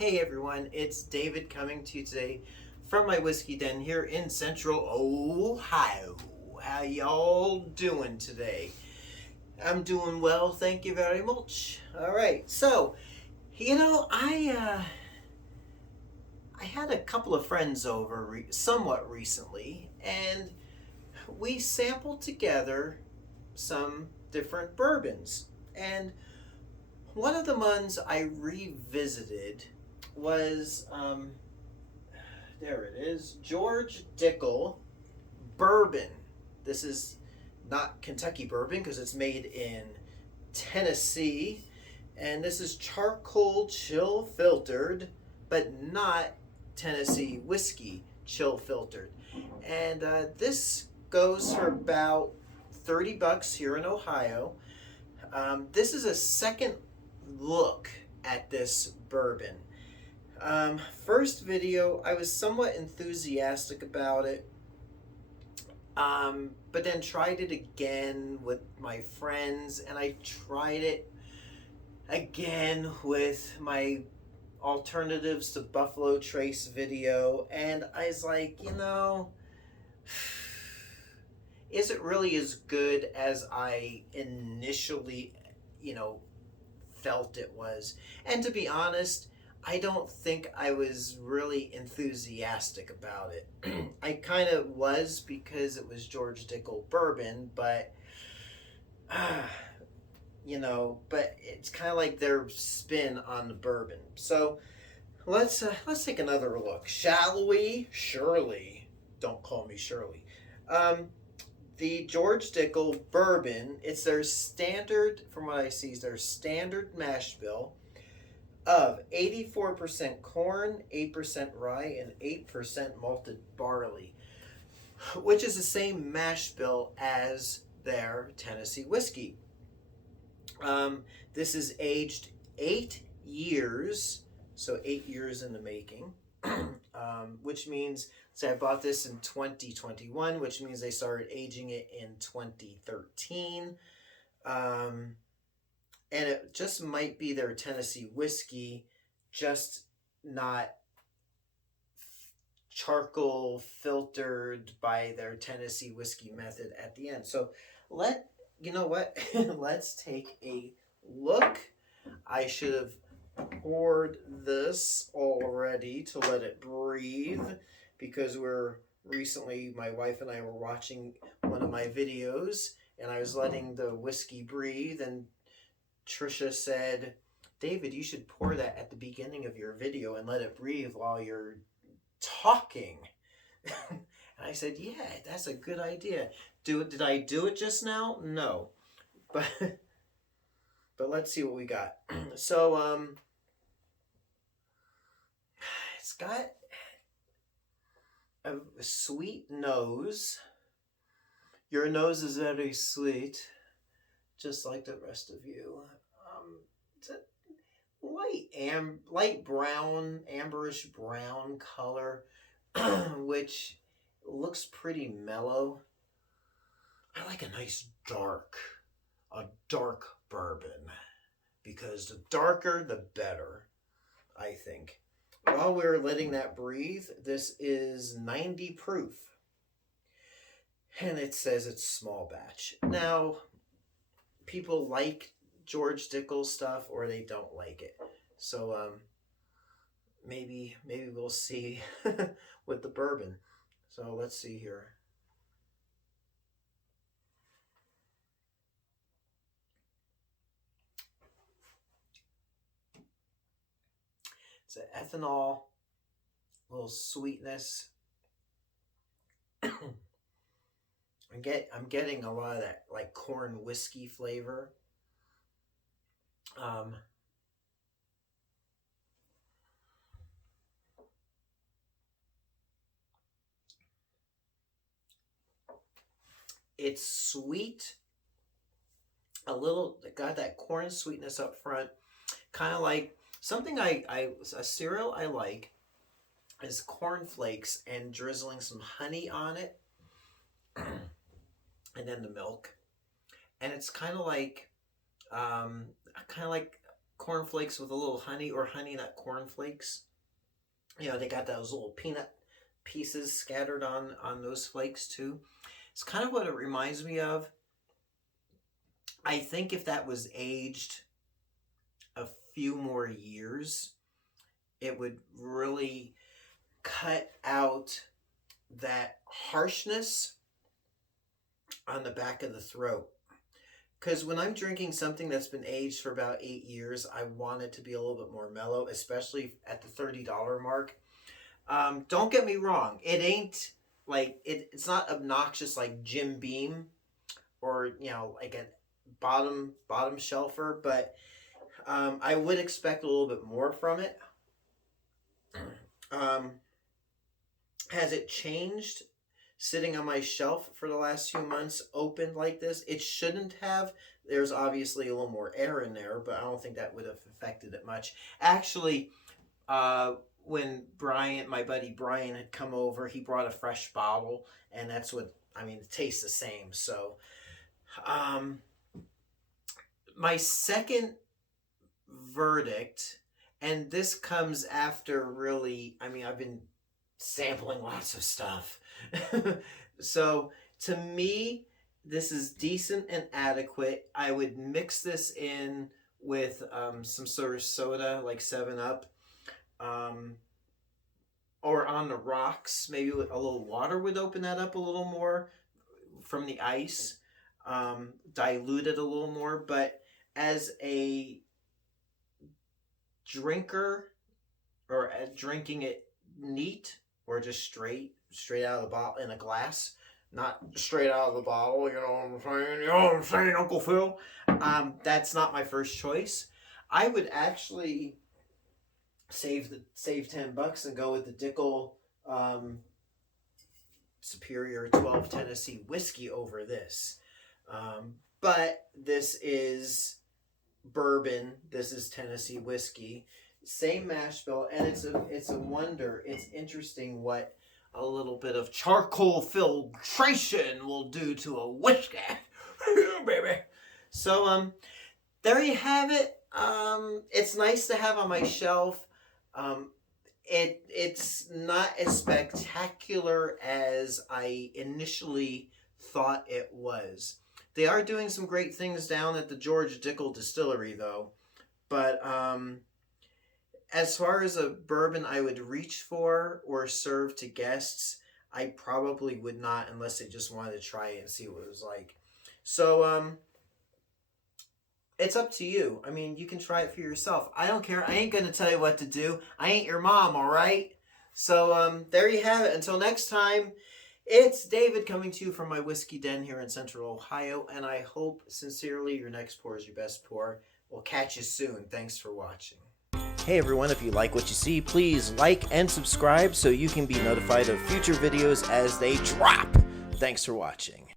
Hey everyone, it's David coming to you today from my whiskey den here in central Ohio. How y'all doing today? I'm doing well, thank you very much. All right, so I had a couple of friends over somewhat recently, and we sampled together some different bourbons. And one of the ones I revisited was, there it is, George Dickel Bourbon. This is not Kentucky bourbon because it's made in Tennessee. And this is charcoal chill filtered, but not Tennessee whiskey chill filtered. And this goes for about $30 here in Ohio. This is a second look at this bourbon. First video, I was somewhat enthusiastic about it, but then tried it again with my friends, and I tried it again with my alternatives to Buffalo Trace video, and I was like, is it really as good as I initially, felt it was? And to be honest, I don't think I was really enthusiastic about it. I kind of was because it was George Dickel Bourbon, but but it's kind of like their spin on the bourbon. So let's take another look, shall we? Surely, don't call me Shirley. The George Dickel Bourbon, it's their standard, from what I see, is their standard mash bill of 84% corn, 8% rye, and 8% malted barley, which is the same mash bill as their Tennessee whiskey. This is aged 8 years, so 8 years in the making, which means, I bought this in 2021, which means they started aging it in 2013. And it just might be their Tennessee whiskey, just not charcoal filtered by their Tennessee whiskey method at the end. So you know what? Let's take a look. I should have poured this already to let it breathe, because my wife and I were watching one of my videos, and I was letting the whiskey breathe, and Trisha said, David, you should pour that at the beginning of your video and let it breathe while you're talking. And I said, yeah, that's a good idea. Did I do it just now? No. But let's see what we got. So it's got a sweet nose. Your nose is very sweet, just like the rest of you. It's a light brown, amberish brown color, which looks pretty mellow. I like a nice dark bourbon, because the darker the better, I think. While we're letting that breathe, this is 90 proof, and it says it's small batch. Now, people like George Dickel stuff or they don't like it. So maybe we'll see with the bourbon. So let's see here. It's an ethanol, a little sweetness. I'm getting a lot of that like corn whiskey flavor. It's sweet, got that corn sweetness up front, kind of like something a cereal I like is corn flakes and drizzling some honey on it, and then the milk, and it's kind of like cornflakes with a little honey, or honey nut cornflakes. You know, they got those little peanut pieces scattered on those flakes too. It's kind of what it reminds me of. I think if that was aged a few more years, it would really cut out that harshness on the back of the throat. Because when I'm drinking something that's been aged for about 8 years, I want it to be a little bit more mellow, especially at the $30 mark. Don't get me wrong, it ain't like it's not obnoxious like Jim Beam, or you know, like a bottom shelfer, but I would expect a little bit more from it. Has it changed sitting on my shelf for the last few months opened like this? It shouldn't have. There's obviously a little more air in there, but I don't think that would have affected it much. Actually, when Brian, my buddy Brian, had come over, he brought a fresh bottle, and that's what, I mean, it tastes the same. So, my second verdict, and this comes after really, I mean, I've been sampling lots of stuff. So, to me, this is decent and adequate. I would mix this in with some sort of soda, like 7-Up. Or on the rocks, maybe a little water would open that up a little more from the ice, dilute it a little more. But as a drinker, or drinking it neat, or just straight out of the bottle in a glass, not straight out of the bottle, you know what I'm saying? You know what I'm saying, Uncle Phil? That's not my first choice. I would actually save $10 and go with the Dickel Superior 12 Tennessee whiskey over this. But this is bourbon. This is Tennessee whiskey. Same mash bill, and it's a wonder. It's interesting what a little bit of charcoal filtration will do to a whiskey. Baby. So there you have it. It's nice to have on my shelf. It's not as spectacular as I initially thought it was. They are doing some great things down at the George Dickel Distillery, though. But as far as a bourbon I would reach for or serve to guests, I probably would not, unless they just wanted to try it and see what it was like. So it's up to you. I mean, you can try it for yourself. I don't care. I ain't going to tell you what to do. I ain't your mom, all right? So there you have it. Until next time, it's David coming to you from my whiskey den here in Central Ohio, and I hope sincerely your next pour is your best pour. We'll catch you soon. Thanks for watching. Hey everyone, if you like what you see, please like and subscribe so you can be notified of future videos as they drop. Thanks for watching.